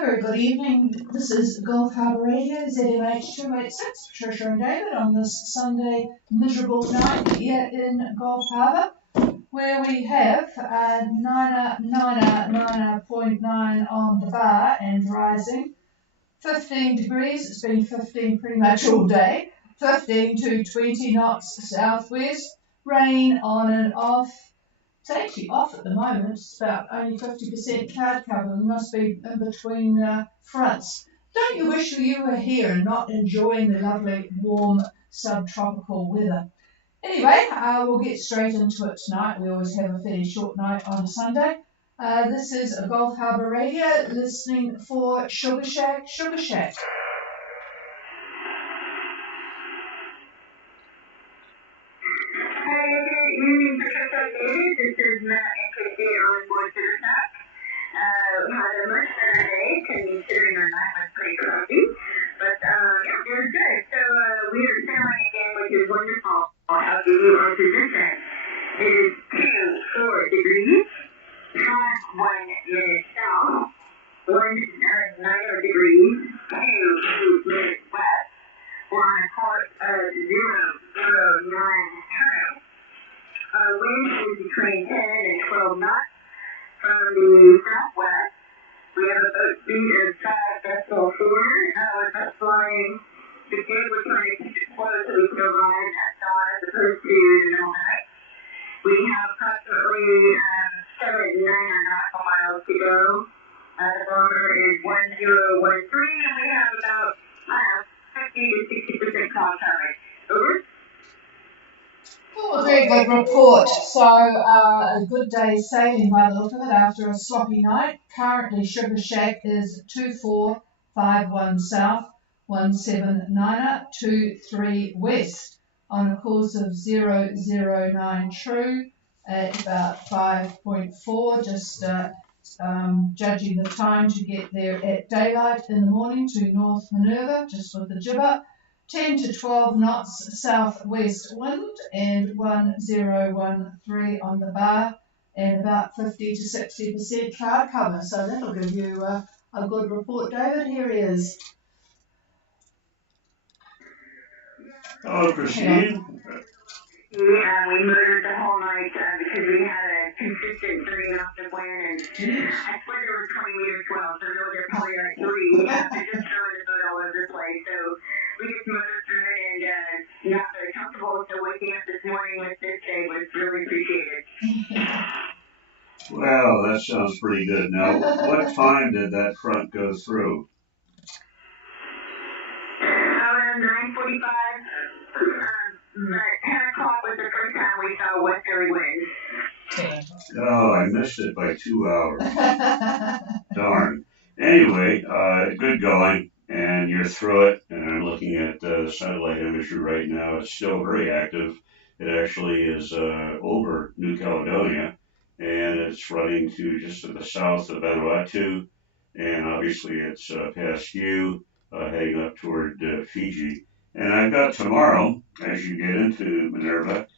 very good evening. This is Gulf Harbour Radio, ZMH 286, Patricia and David on this Sunday miserable night here in Gulf Harbour, where we have 9.9 on the bar and rising, 15 degrees, it's been 15 pretty much all day, 15 to 20 knots southwest, rain on and off. It's actually off at the moment. It's about only 50% cloud cover. We must be in between fronts. Don't you wish you were here and not enjoying the lovely, warm, subtropical weather? Anyway, we'll get straight into it tonight. We always have a fairly short night on a Sunday. This is a Gulf Harbour Radio, listening for Sugar Shack, Sugar Shack. This is Matt interested on board Sugar Shack. We had a much better day considering our night was pretty cloudy. But yeah, it was good. So we are sailing again, which is wonderful. I'll give you our position. It is 24 degrees, 1 minute south, 190 degrees, 2 minutes west. We're on a course of 009 turn. Wind is between 10 and 12 knots from the southwest. We have a boat speed of 5.4. We're just flying the gig. We're trying to keep it close so we can arrive at dawn as opposed to the middle night. We have approximately 7 nautical miles to go. The barometer is 1013, and we have about 50 to 60% cloud coverage. Over. Oh, a very good report. So, a good day's sailing by the look of it after a sloppy night. Currently, Sugar Shack is 2451 south, 17923 west on a course of 009 true at about 5.4, just judging the time to get there at daylight in the morning to North Minerva, just with the jibber. 10 to 12 knots southwest wind and 1013 on the bar and about 50 to 60% cloud cover. So that'll give you a good report, David. Here he is. Hello, Christine. Yeah, we murdered the whole night because we had a consistent 30 knots of wind, and I swear there were 20 meters swell, so really they're probably like 3. We have to just throw the boat all over the place. So we just motored through it and not very comfortable. So waking up this morning with this day was really appreciated. Well, that sounds pretty good. Now, what time did that front go through? Around 9:45. But 10 o'clock was the first time we saw westerly winds. Oh, I missed it by 2 hours. Darn. Anyway, good going, and you're through it, and I'm looking at the satellite imagery right now. It's still very active. It actually is over New Caledonia, and it's running to just to the south of Vanuatu, and obviously it's past you, heading up toward Fiji. And I've got tomorrow, as you get into Minerva,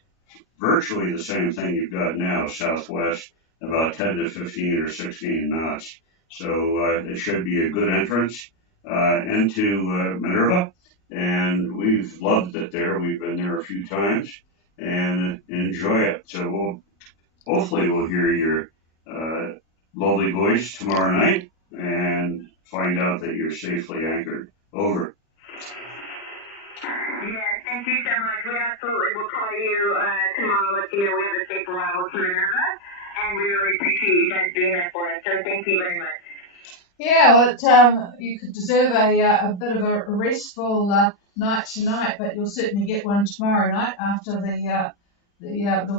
virtually the same thing you've got now, southwest, about 10 to 15 or 16 knots. So it should be a good entrance into Minerva, and we've loved it there. We've been there a few times and enjoy it. So hopefully we'll hear your lovely voice tomorrow night and find out that you're safely anchored. Over. Yes, thank you so much. We absolutely will call you tomorrow, let you know we have a safe arrival to Minerva, and we really appreciate you guys doing that for us. So thank you very much. Yeah, well, you could deserve a bit of a restful night tonight, but you'll certainly get one tomorrow night after the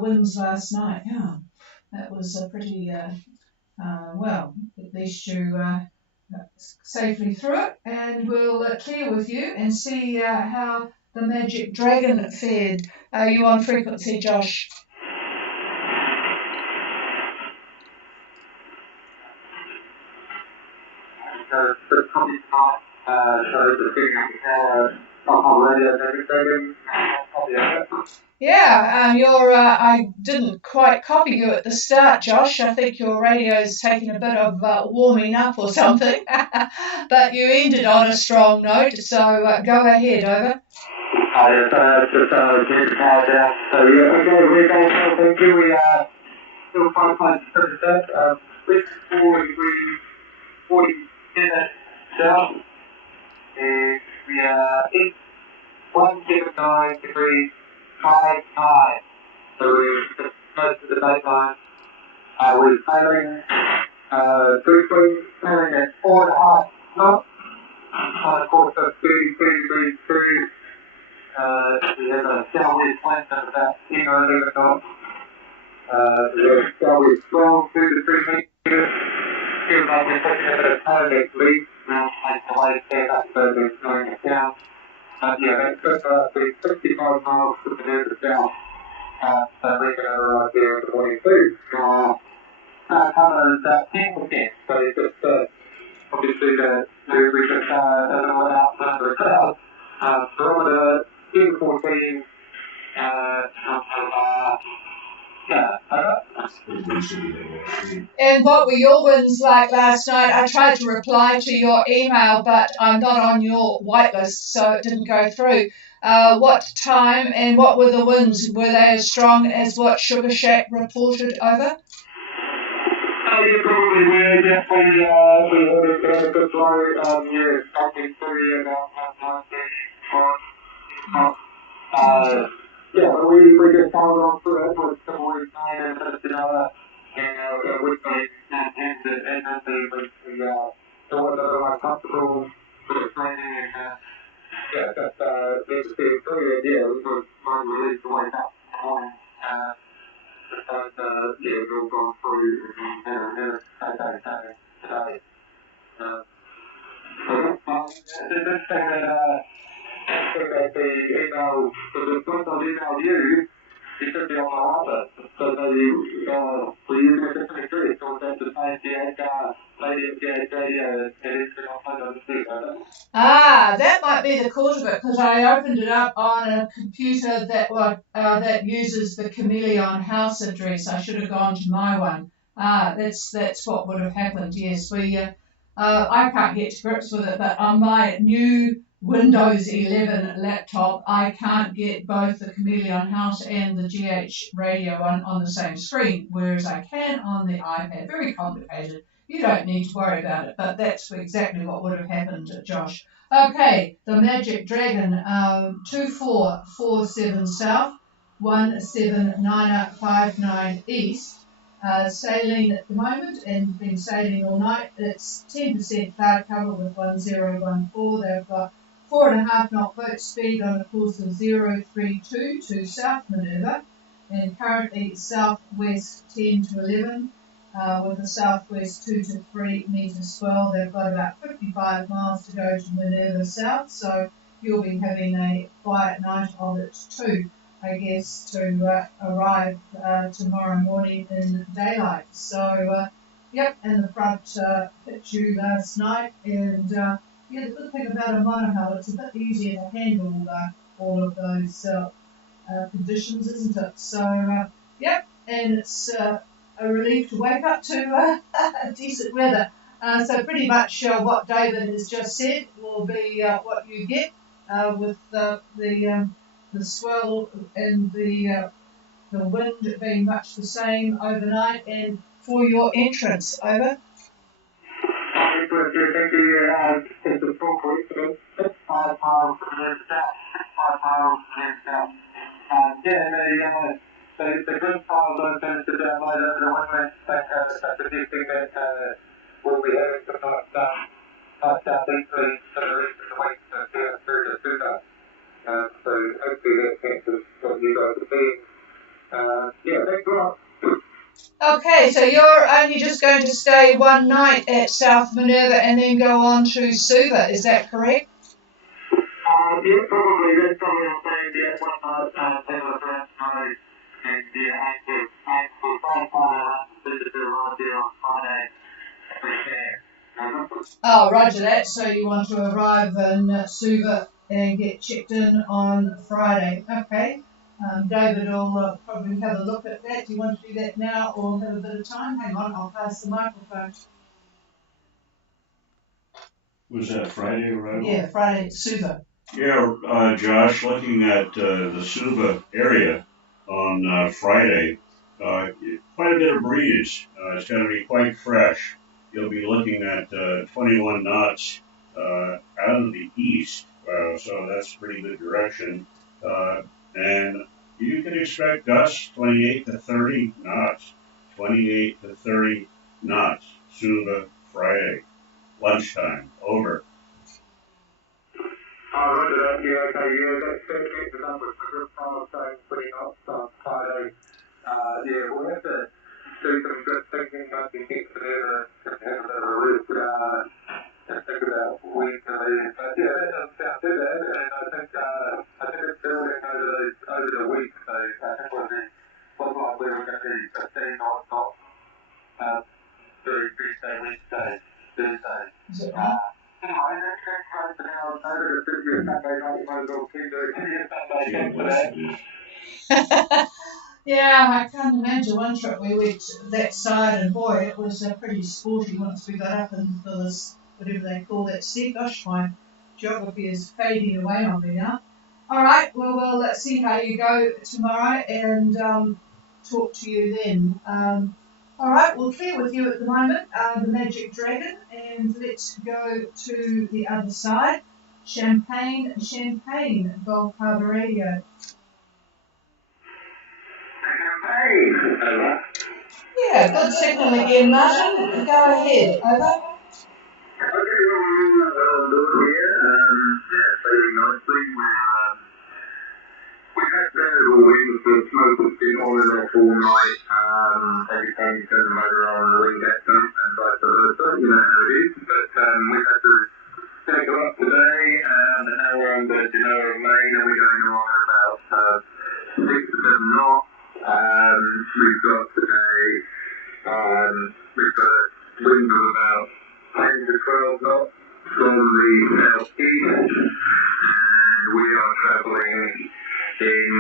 winds last night. Yeah, that was pretty well. At least you safely through it, and we'll clear with you and see how the Magic Dragon fared. Are you on frequency, Josh? The company's not, so the figuring out the radio and everything, Yeah, I didn't quite copy you at the start, Josh. I think your radio's taken a bit of warming up or something. But you ended on a strong note, so go ahead, over. Yes, just getting the power down. So, yeah, okay, we're going to thank you. We are still 5 pints per percent. With 4 degrees, 47 south. And we are 179 degrees, 59. So we're just close to the baseline. We're sailing, briefly, sailing at 4.5 knots. On a course of 32 degrees 2. We have a southwest wind of about 10 or 11 knots. We have a southwest swell 2 to 3 meters. Feels like we're taking a bit of time next week. Now, make the waves stand up so they're slowing us down. Yeah, that's good for us. We're 65 miles to the near the south. So we can arrive there at the morning too. Cover is about 10%. So just, obviously we just a little announcement of ourselves. Barometer 10 to 14, And what were your winds like last night? I tried to reply to your email, but I'm not on your whitelist, so it didn't go through. What time and what were the winds? Were they as strong as what Sugar Shack reported, over? You probably were, yeah. We had a good flow, talking through about 9:30. Yeah, but we just followed on through it with some more time and another, and with my hands and nothing, we don't know comfortable with the training and, yeah, that's, basically through it, yeah, we were trying to release the wake up in the morning, because, yeah, we've all gone through and today. This thing that the email, the person I've emailed you, he should be on my Harbour. So maybe we use it to 23, so that's the same DHR, lady at DH radio, and it's been on the Ah, that might be the cause of it, because I opened it up on a computer that uses the Chameleon house address. I should have gone to my one. That's what would have happened. Yes, I can't get to grips with it, but on my new Windows 11 laptop, I can't get both the Chameleon House and the GH radio on the same screen, whereas I can on the iPad. Very complicated. You don't need to worry about it, but that's exactly what would have happened, Josh. Okay, the Magic Dragon, 2447 south, 179059 east. Sailing at the moment and been sailing all night. It's 10% cloud cover with 1014. They've got 4.5 knot boat speed on a course of 032 to south manoeuvre, and currently southwest 10 to 11 with a southwest 2 to 3 metre swell. They've got about 55 miles to go to manoeuvre south, so you'll be having a quiet night of it too, I guess, to arrive tomorrow morning in daylight. So, yep, and the front hit you last night, and yeah, the good thing about a monohull, it's a bit easier to handle all of those conditions, isn't it? So, yep, and it's a relief to wake up to decent weather. So pretty much what David has just said will be what you get with the swell and the wind being much the same overnight. And for your entrance, over. It's a full coincidence. 5 miles to the south. 5 miles to the south. Yeah, the good files are going to download over the one-way predicting that we'll be having some nice southeasterly for the rest of the week through to Suda. So hopefully that answers what you guys are seeing. Yeah, thanks a lot. Okay, so you're only just going to stay one night at South Minerva and then go on to Suva, is that correct? Yeah, probably. That's probably I'll say, yeah, one night, take a friend night, and yeah, aim for Friday, visit around there on Friday, if we can. Oh, roger that. So you want to arrive in Suva and get checked in on Friday. Okay. David will probably have a look at that. Do you want to do that now or have a bit of time? Hang on, I'll pass the microphone. Was that Friday, right? Yeah, Friday at Suva. Yeah, Josh, looking at the Suva area on Friday, quite a bit of breeze. It's going to be quite fresh. You'll be looking at 21 knots out of the east, so that's pretty good direction. And you can expect gusts 28 to 30 knots. 28 to 30 knots, Suva, Friday, lunchtime, over. Roger that. Yeah, okay, yeah, that's the numbers for good time saying pretty knots on Friday. Yeah, we'll have to do some good thinking once we get to there and have a bit of a look and think about when to leave. But yeah, that doesn't sound too bad, and I think it's building over the week, so I think we'll be look like we were going to be 15 knots off through Tuesday, Wednesday, Thursday. Is it right? Anyway, that's close to now. Over to Sydney Sunday night, you might as well keep doing Sunday for that. Yeah, I can't imagine. One trip we went that side, and boy, it was pretty sporty once we got up into this, whatever they call that sea. Gosh, my geography is fading away on me now. All right, well, let's see how you go tomorrow and talk to you then. All right, we'll clear with you at the moment, the Magic Dragon, and let's go to the other side. Champagne, Gulf Harbour Radio. Over. Yeah, good signal again, Martin. Go ahead. Over. Okay, well, I'll do it here. Yeah, very nicely. We had variable winds, the smoke has been on and off all night. Every time you turn the motor on, the wind gets up, and vice versa. You know how it is. But we've had to take it up today, and now we're on the Genoa main, and we're going on about 6 to 7 knots. We've got today, we've got a wind of about 10 to 12 knots from the southeast, and we are travelling in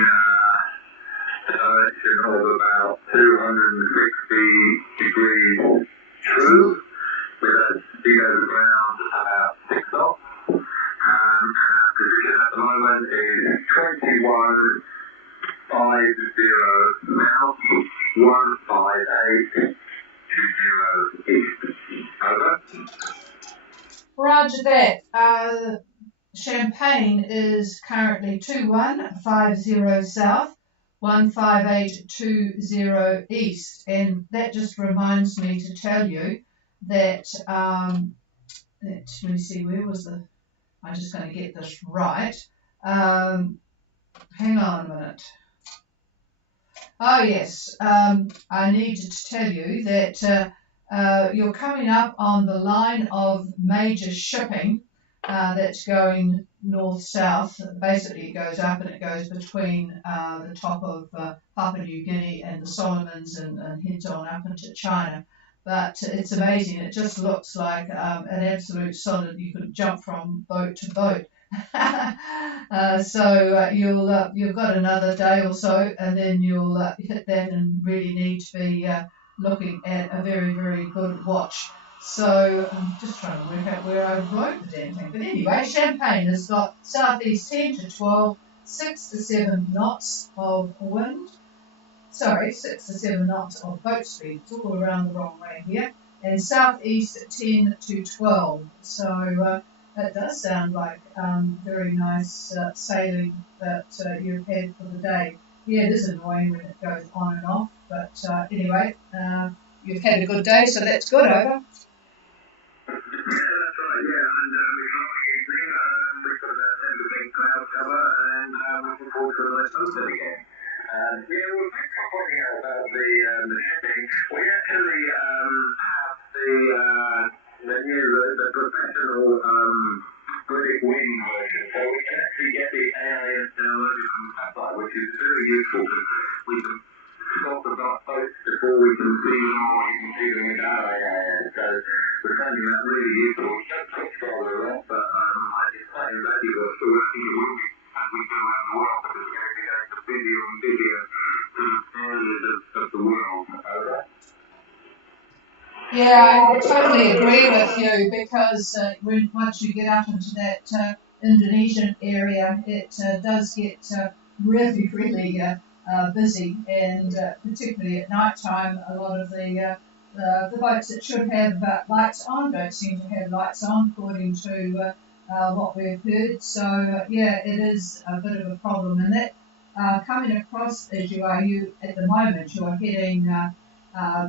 a direction of about 260 degrees true, with a speed over ground about 6 knots. And our position at the moment is 2150 south, 15820 east. Over. Roger that. Champagne is currently 2150 south, 15820 east, and that just reminds me to tell you that. Let me see. Where was the? I'm just going to get this right. Hang on a minute. Oh yes, I needed to tell you that you're coming up on the line of major shipping that's going north-south. Basically, it goes up and it goes between the top of Papua New Guinea and the Solomons and heads on up into China. But it's amazing. It just looks like an absolute solid. You could jump from boat to boat. So you've got another day or so, and then you'll hit that and really need to be looking at a very, very good watch. So I'm just trying to work out where I wrote the damn thing. But anyway, Champagne has got southeast 10 to 12, 6 to 7 knots of wind. Sorry, 6 to 7 knots of boat speed. It's all around the wrong way here. And southeast 10 to 12. So that does sound like very nice sailing that you've had for the day. Yeah, it is annoying when it goes on and off. But anyway, you've had a good day, so that's good, over. Yeah, that's right, yeah, and we're lovely evening, we've got about 10% cloud cover, and we're looking forward to a nice sunset again. Yeah, well, thanks for pointing out about the shipping. We actually have the professional British wind version, so we can actually get the AIS downloaded from the satellite, which is very useful, because we can stop about boats before we can see them, or we can see them without AIS, so we're finding that really useful. It does cost rather a lot, but I just find that you got to well because we're going to be going to busier and busier areas of the world. Yeah, I totally agree with you because once you get up into that Indonesian area, it does get really, really busy, and particularly at night time, a lot of the boats that should have lights on don't seem to have lights on, according to what we've heard. So yeah, it is a bit of a problem, and that coming across as you at the moment, you are heading.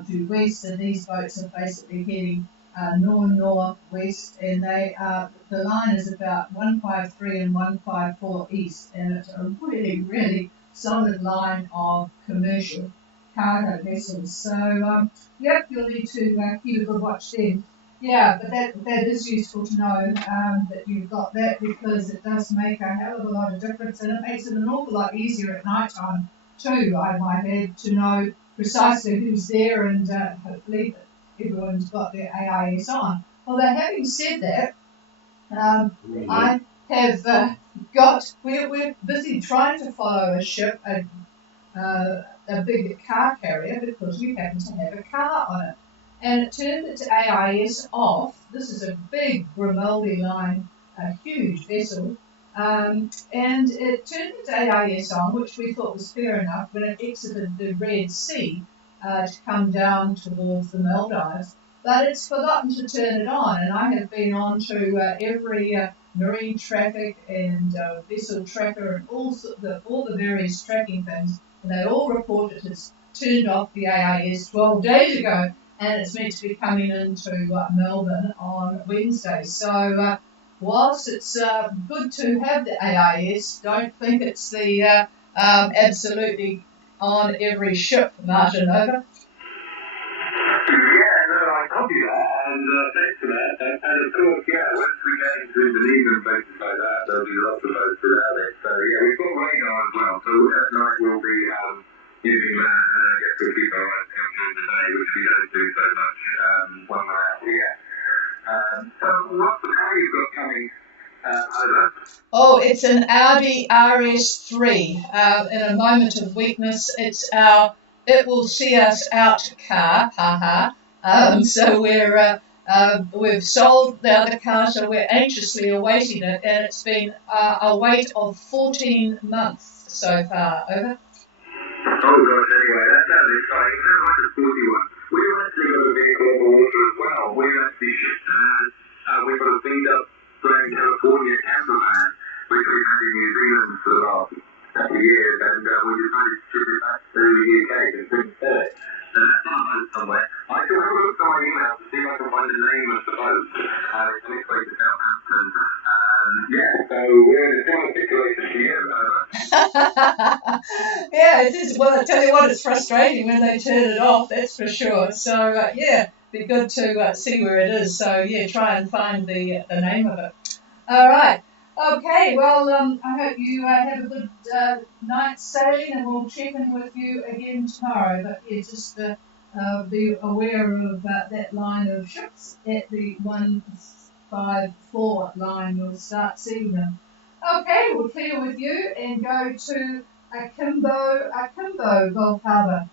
Due west, and these boats are basically heading northwest, and the line is about 153 and 154 east, and it's a really, really solid line of commercial cargo vessels. So, yep, you'll need to keep a good watch then. Yeah, but that is useful to know that you've got that because it does make a hell of a lot of difference, and it makes it an awful lot easier at night time too, I might add, to know precisely who's there, and hopefully that everyone's got their AIS on. Although having said that, I have we're busy trying to follow a ship, a big car carrier, because we happen to have a car on it. And it turned its AIS off. This is a big Grimaldi line, a huge vessel. And it turned its AIS on, which we thought was fair enough, when it exited the Red Sea to come down towards the Maldives. But it's forgotten to turn it on, and I have been on to every marine traffic and vessel tracker and all the various tracking things, and they all report it has turned off the AIS 12 days ago, and it's meant to be coming into Melbourne on Wednesday. So whilst it's good to have the AIS, don't think it's the absolutely on every ship, Martin. Over. Yeah, no, I copy that, and thanks for that. And of course, yeah, once we get into Indonesia and places like that, there'll be lots of boats without it. So yeah, we've got radar as well. So at night we'll be using that, and I guess we'll keep our eyes out during the day, which we don't do so much when we're out here. So what's the car you've got coming over? Oh, it's an Audi RS3. In a moment of weakness, it will see us out car, haha. So we've sold the other car, so we're anxiously awaiting it, and it's been a wait of 14 months so far. Over. Oh gosh, anyway, that sounds exciting. It sounds like a sporty one. We've actually got a vehicle on the water as well. We've actually we've got a beat up Grand California camper van, which we've had in New Zealand for the last couple of years, and we decided to ship it back to the UK and couldn't sell it. It's on a boat somewhere. I shall have a look at my email to see if I can find the name of the boat. It's on its way to Southampton. Yeah, so we're in a similar situation to you. Yeah, it is. Well, I tell you what, it's frustrating when they turn it off, that's for sure. So, yeah, be good to see where it is. So, yeah, try and find the name of it. All right. Okay, well, I hope you have a good night's sailing, and we'll check in with you again tomorrow. But, yeah, just be aware of that line of ships at the 154 line. You'll start seeing them. Okay, we'll clear with you and go to Akimbo, Gulf Harbour.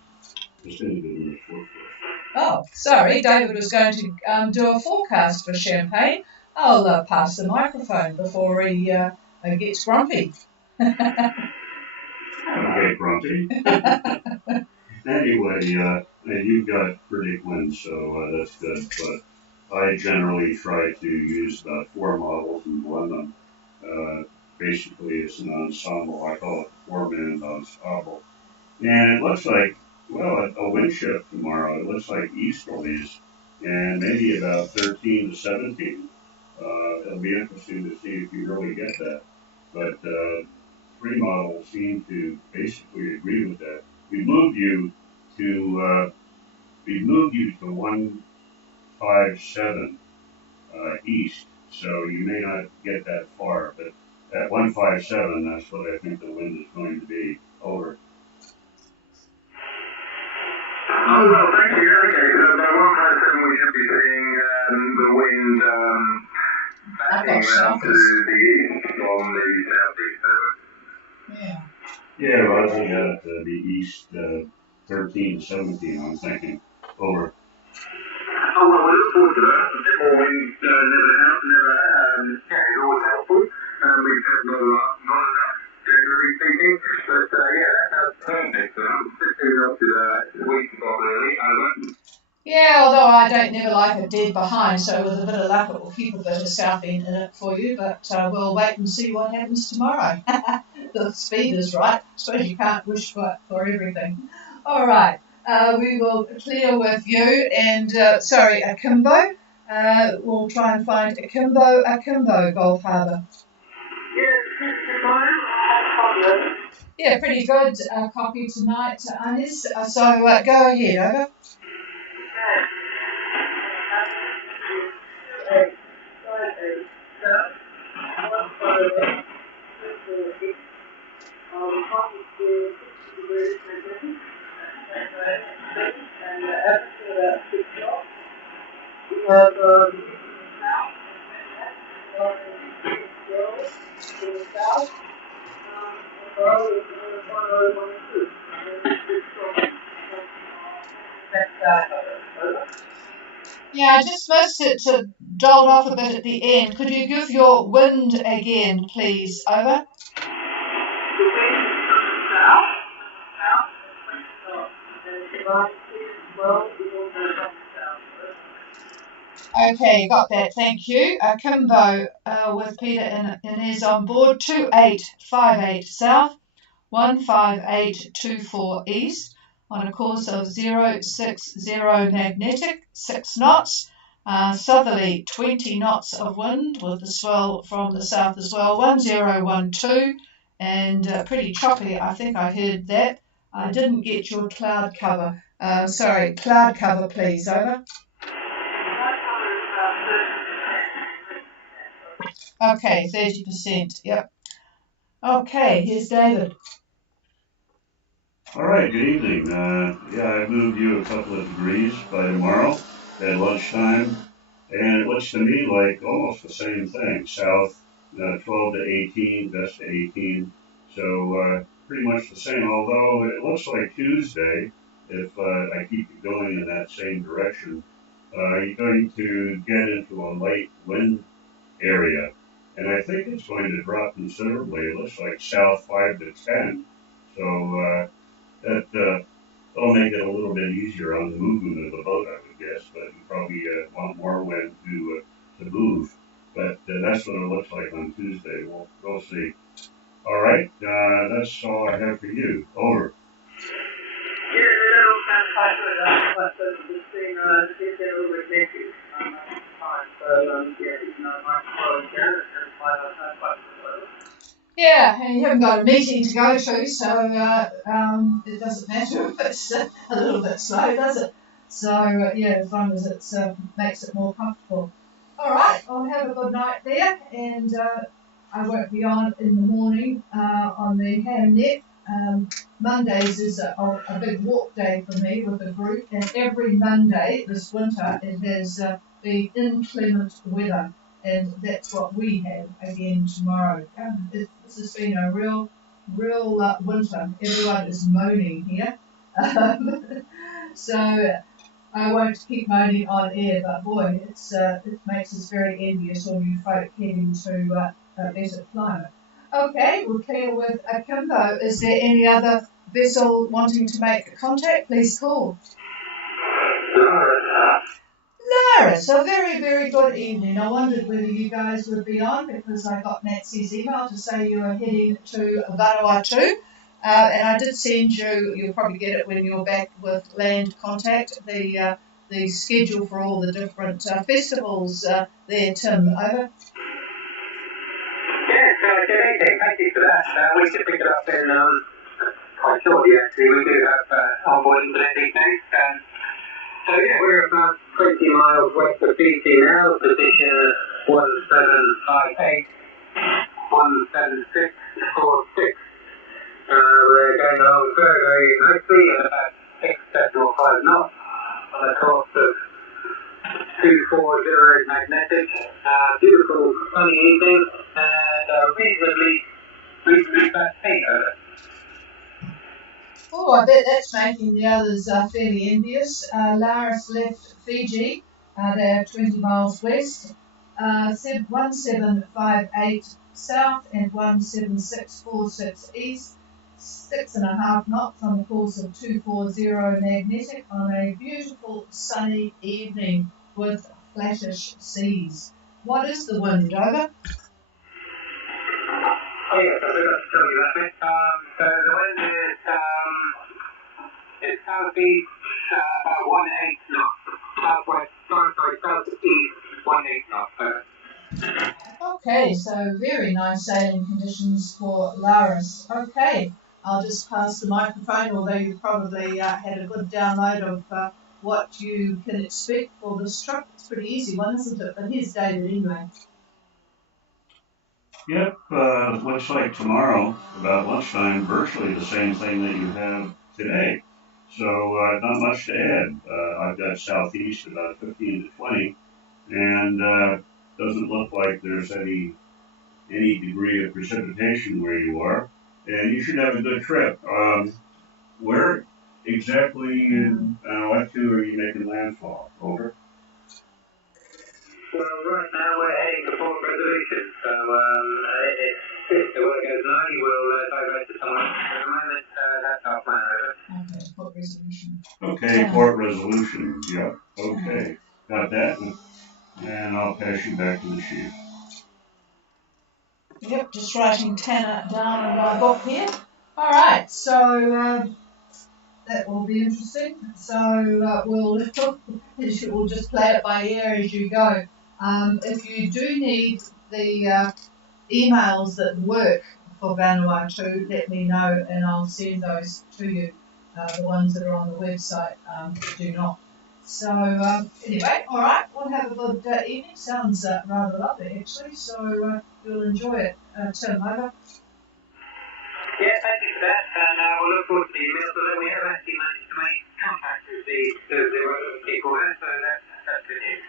Oh, sorry, David was going to do a forecast for Champagne. I'll pass the microphone before he gets grumpy. Okay, grumpy. Anyway, you've got predict winds, so that's good. But I generally try to use about 4 models and blend them. Basically, it's an ensemble. I call it the 4-man ensemble. And it looks like, well, a wind shift tomorrow. It looks like easterlies and maybe about 13 to 17. It'll be interesting to see if you really get that. But 3 models seem to basically agree with that. We moved you to 157 east, so you may not get that far. But at 157, that's what I think the wind is going to be. Over. Oh, well, thank you. Okay, so by 157 we should be seeing the wind backing around to the east from the southeast. Yeah. Yeah, well, I was looking at the east 13 to 17, I'm thinking. Over. Oh, well, we look forward to that. Or we yeah, it's always helpful. We've had not enough generally speaking. But yeah, that sounds perfect. I'm 15 up to the week probably. Yeah, although I don't never like a dead behind, so with a bit of luck it will keep a bit of south end in it for you, but we'll wait and see what happens tomorrow. The speed is right. I suppose you can't wish for everything. All right, we will clear with you, and sorry, Akimbo. We'll try and find Akimbo, Gulf Harbour. Yeah, pretty good copy tonight, Anis. So go ahead, over. Yeah, I just missed it to doled off a bit at the end. Could you give your wind again, please? Over. Okay, got that. Thank you. Kimbo with Peter and Inez on board. 2858 south, 15824 east on a course of 060 magnetic, 6 knots. Southerly 20 knots of wind with the swell from the south as well, 1012, and pretty choppy. I think I heard that. I didn't get your cloud cover. Sorry, cloud cover, please. Over. Okay, 30%. Yep. Okay, here's David. All right, good evening. Yeah, I've moved you a couple of degrees by tomorrow at lunchtime, and it looks to me like almost the same thing. South 12 to 18, west to 18. So pretty much the same, although it looks like Tuesday, if I keep it going in that same direction, you're going to get into a light wind area. And I think it's going to drop considerably. It looks like south 5 to 10. So that'll make it a little bit easier on the movement of the boat, I would guess. But you probably want more wind to move. But that's what it looks like on Tuesday. We'll see. All right, that's all I have for you. Over. Yeah, and you haven't got a meeting to go to, so it doesn't matter if it's a little bit slow, does it? So, yeah, as long as it makes it more comfortable. All right, I'll have a good night there, and I won't be on in the morning on the ham net. Mondays is a big walk day for me with the group, and every Monday this winter it has been inclement weather, and that's what we have again tomorrow. This has been a real winter. Everyone is moaning here. So I won't keep moaning on air, but boy, it makes us very envious, all you folk heading to a better climate. Okay, we'll clear with Akimbo. Is there any other vessel wanting to make contact? Please call. Laris, a very good evening. I wondered whether you guys would be on because I got Nancy's email to say you were heading to Vanuatu. And I did send you, you'll probably get it when you're back with Land Contact, the schedule for all the different festivals there, Tim. Over. Yes, good evening. Thank you for that. We should pick it up in quite shortly, actually. We do have onboarding for this evening. So yeah, we're about 20 miles west of Fiji now, position 1758, 17646. We're going along very nicely at about 6.5 knots on a course of 240 magnetic. Beautiful sunny evening and reasonably We've got state of it. Oh, I bet that's making the others fairly envious. Laris left Fiji. They're 20 miles west. 1758 south and 17646 east. 6.5 knots on a course of 240 magnetic on a beautiful sunny evening with flattish seas. What is the wind, over? Oh yes, I forgot to tell you that bit. So the wind is southeast, about 1/8 knots. Southwest, sorry, southeast, 1/8 knots. Okay, so very nice sailing conditions for Laris. Okay, I'll just pass the microphone, although you probably had a good download of what you can expect for this trip. It's a pretty easy one, isn't it? But here's David anyway. Yep, looks like tomorrow, about lunchtime, virtually the same thing that you have today. So not much to add. I've got southeast about 15 to 20, and doesn't look like there's any degree of precipitation where you are, and you should have a good trip. Where exactly in latitude are you making landfall? Over. Well, right now we're heading to Port Resolution, so if the weather goes naughty, we'll divert to somewhere. At the moment, that's our plan. Okay, Port Resolution. Okay, Port Resolution. Yep. Okay, got that. And I'll pass you back to the chief. Yep, just writing Tanner down in my book here. All right, so that will be interesting. So we'll just play it by ear as you go. If you do need the emails that work for Vanuatu, let me know and I'll send those to you. The ones that are on the website do not. So anyway, all right, we'll have a good evening. Sounds rather lovely actually. So you'll enjoy it. Tim, over. Yeah, thank you for that, and we'll look forward to the emails. Although we have actually managed to make contact with the relevant people there, so that's good news.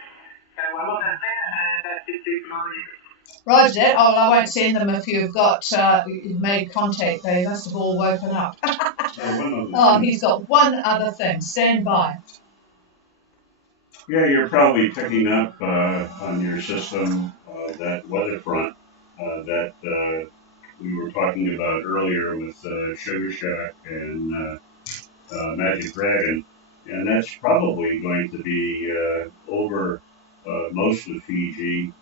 So we're all done there, and that's it tomorrow. Roger that. Oh, I won't send them if you've got you've made contact. They must have all woken up. Oh, he's got one other thing. Stand by. Yeah, you're probably picking up on your system that weather front that we were talking about earlier with Sugar Shack and Magic Dragon, and that's probably going to be over most of Fiji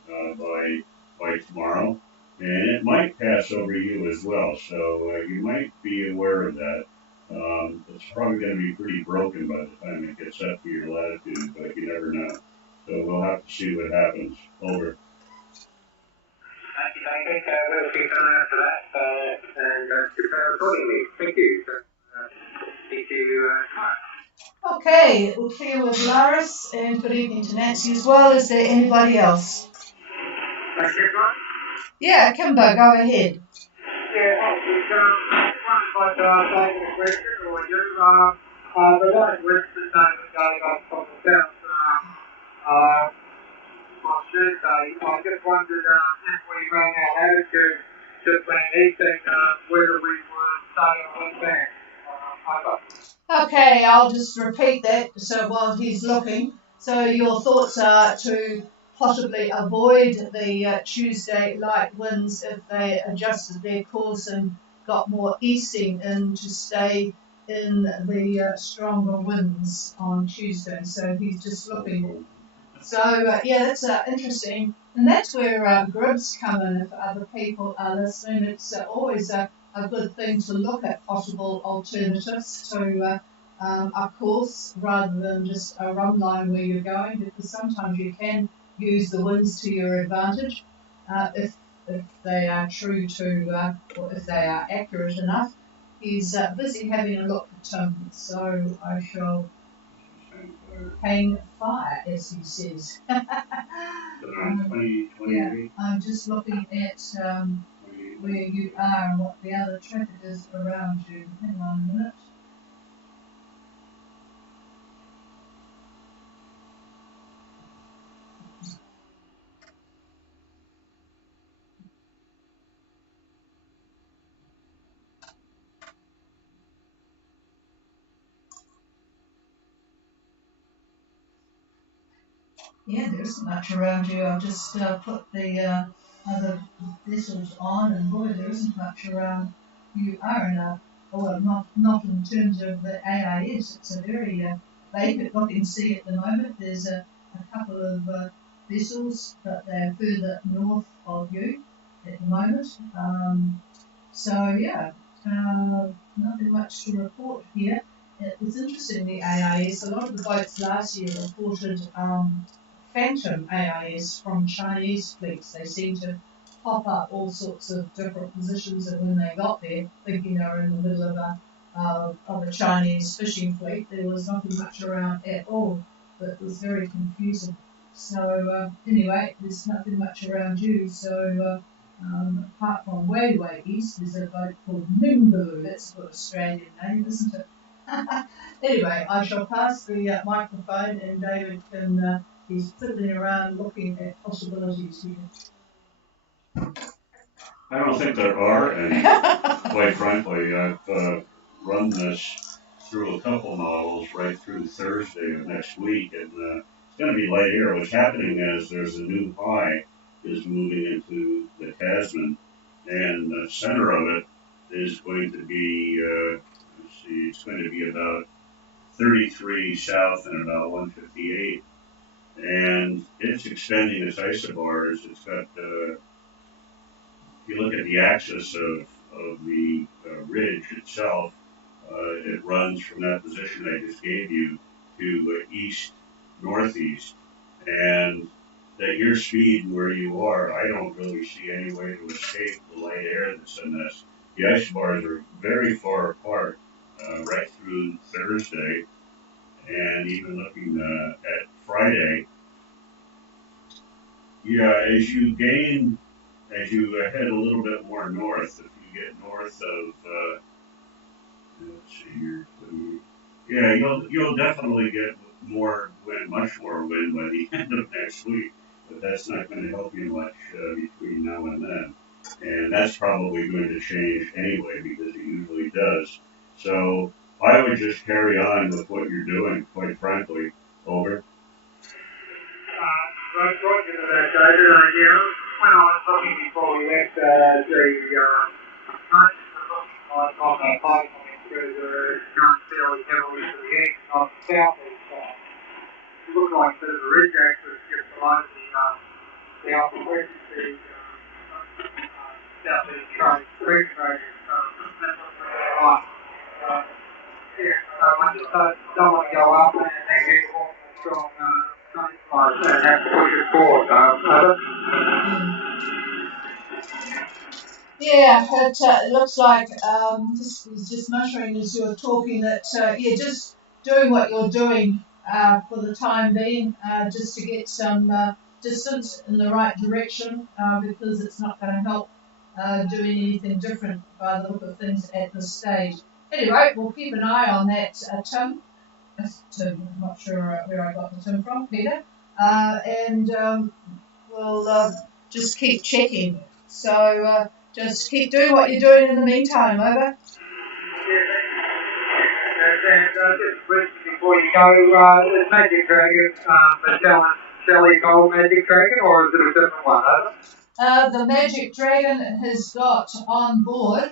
by tomorrow, and it might pass over you as well. So you might be aware of that. It's probably going to be pretty broken by the time it gets up to your latitude, but you never know. So we'll have to see what happens. Over. Thank you, David. We'll keep an eye out for that and prepare accordingly. Thank you. Speak to you tomorrow. Okay, we'll clear with Laris and good evening to Nancy as well. Is there anybody else? Thank you, everyone. Yeah, Kimbo, go ahead. Yeah, one like a question or you, but what was the time the guy got from the south on Tuesday? I just wondered if we ran our attitude to plan anything, whether we would stay or went back. Over. Okay, I'll just repeat that so while he's looking. So your thoughts are to possibly avoid the Tuesday light winds if they adjusted their course and got more easting in to stay in the stronger winds on Tuesday. So he's just looking. So yeah, that's interesting, and that's where groups come in. If other people are listening, it's always a good thing to look at possible alternatives to a course rather than just a run line where you're going, because sometimes you can use the winds to your advantage if they are true to or if they are accurate enough. He's busy having a look at Tim, so I shall hang fire, as he says. Yeah, I'm just looking at where you are and what the other traffic is around you. Hang on a minute. Yeah, there isn't much around you. I've just put the other vessels on, and boy, there isn't much around. You are in a, well, not in terms of the AIS. It's a very vacant looking sea at the moment. There's a couple of vessels, but they're further north of you at the moment. So yeah, nothing much to report here. It was interesting, the AIS. A lot of the boats last year reported phantom AIS from Chinese fleets. They seem to pop up all sorts of different positions, and when they got there, thinking they were in the middle of a Chinese fishing fleet, there was nothing much around at all. But it was very confusing. So anyway, there's nothing much around you. So apart from way east, there's a boat called Mingaloo. That's a good Australian name, isn't it? Anyway, I shall pass the microphone, and David can. He's fiddling around looking at possibilities here. I don't think there are any. Quite frankly, I've run this through a couple models right through Thursday of next week, and it's going to be light air. What's happening is there's a new high is moving into the Tasman, and the center of it is going to be, let's see, it's going to be about 33 south and about 158, and it's extending its isobars. It's got if you look at the axis of the ridge itself, it runs from that position I just gave you to east northeast, and at your speed where you are, I don't really see any way to escape the light air that's in this. The isobars are very far apart right through Thursday, and even looking at Friday. Yeah, as you head a little bit more north, if you get north of, let's see here, yeah, you'll definitely get more wind, much more wind by the end of next week. But that's not going to help you much between now and then, and that's probably going to change anyway because it usually does. So I would just carry on with what you're doing, quite frankly. Over. Roger that, David. Yeah, when I was looking before we left, the notes were looking like on that pipe coming through the going fairly heavily to the east, not the southeast side. It looked like the ridge axis just below the upper west, the southeast trade, creek trade. That looks really right. Yeah, so I just don't want to go up and get more strong like that and have to push it forward. Yeah, it looks like just muttering as you're talking that you're just doing what you're doing for the time being, just to get some distance in the right direction, because it's not going to help doing anything different by the look of things at this stage. Anyway, we'll keep an eye on that, Tim. Tim, I'm not sure where I got the Tim from, Peter. And we'll just keep checking. So just keep doing what you're doing in the meantime, over. And just briefly before you go, is Magic Dragon the Shelley Gold Magic Dragon, or is it a different one? The Magic Dragon has got on board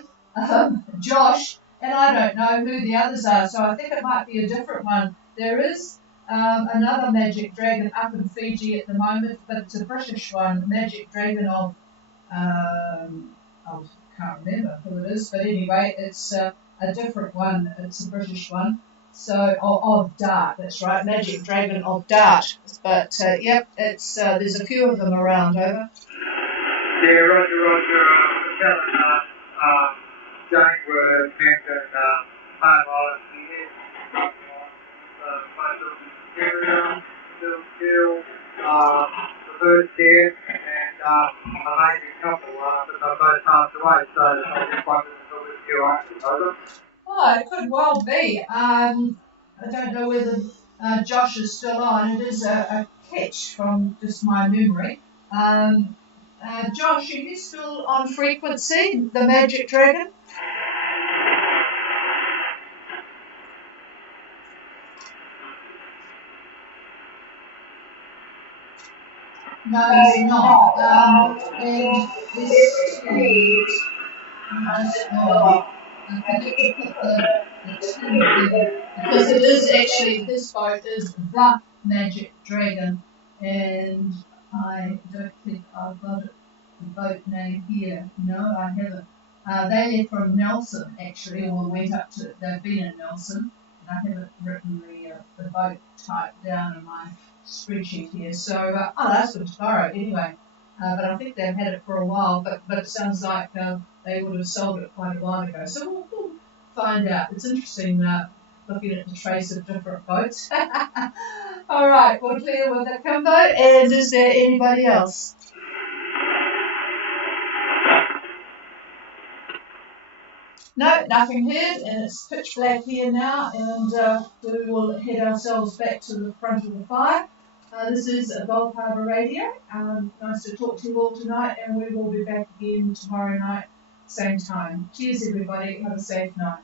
Josh, and I don't know who the others are, so I think it might be a different one. There is another Magic Dragon up in Fiji at the moment, but it's a British one, Magic Dragon of, I can't remember who it is, but anyway, it's a different one. It's a British one. So, of Dart, that's right, Magic Dragon of Dart. But, yep, it's there's a few of them around, over. Yeah, Roger. James were mentioned home island here. Still, the first year, and amazing couple, but they both passed away, so I just wondered if it was you actually, over. Oh, it could well be. I don't know whether Josh is still on. It is a catch from just my memory. Josh, are you still on frequency, the Magic Dragon? No, he's not. And this too, just gone. I forget to put the tin thing because it is actually this boat is the Magic Dragon, and I don't think I've got it, the boat name here. No, I haven't. They're from Nelson actually, or went up to. They've been in Nelson, and I haven't written the boat type down in my spreadsheet here. So I'll ask them tomorrow anyway. But I think they've had it for a while. But it sounds like they would have sold it quite a while ago. So we'll find out. It's interesting looking at the trace of different boats. All right, we're clear with that combo. And is there anybody else? No, nothing heard, and it's pitch black here now, and we will head ourselves back to the front of the fire. This is Gulf Harbour Radio. Nice to talk to you all tonight, and we will be back again tomorrow night, same time. Cheers, everybody. Have a safe night.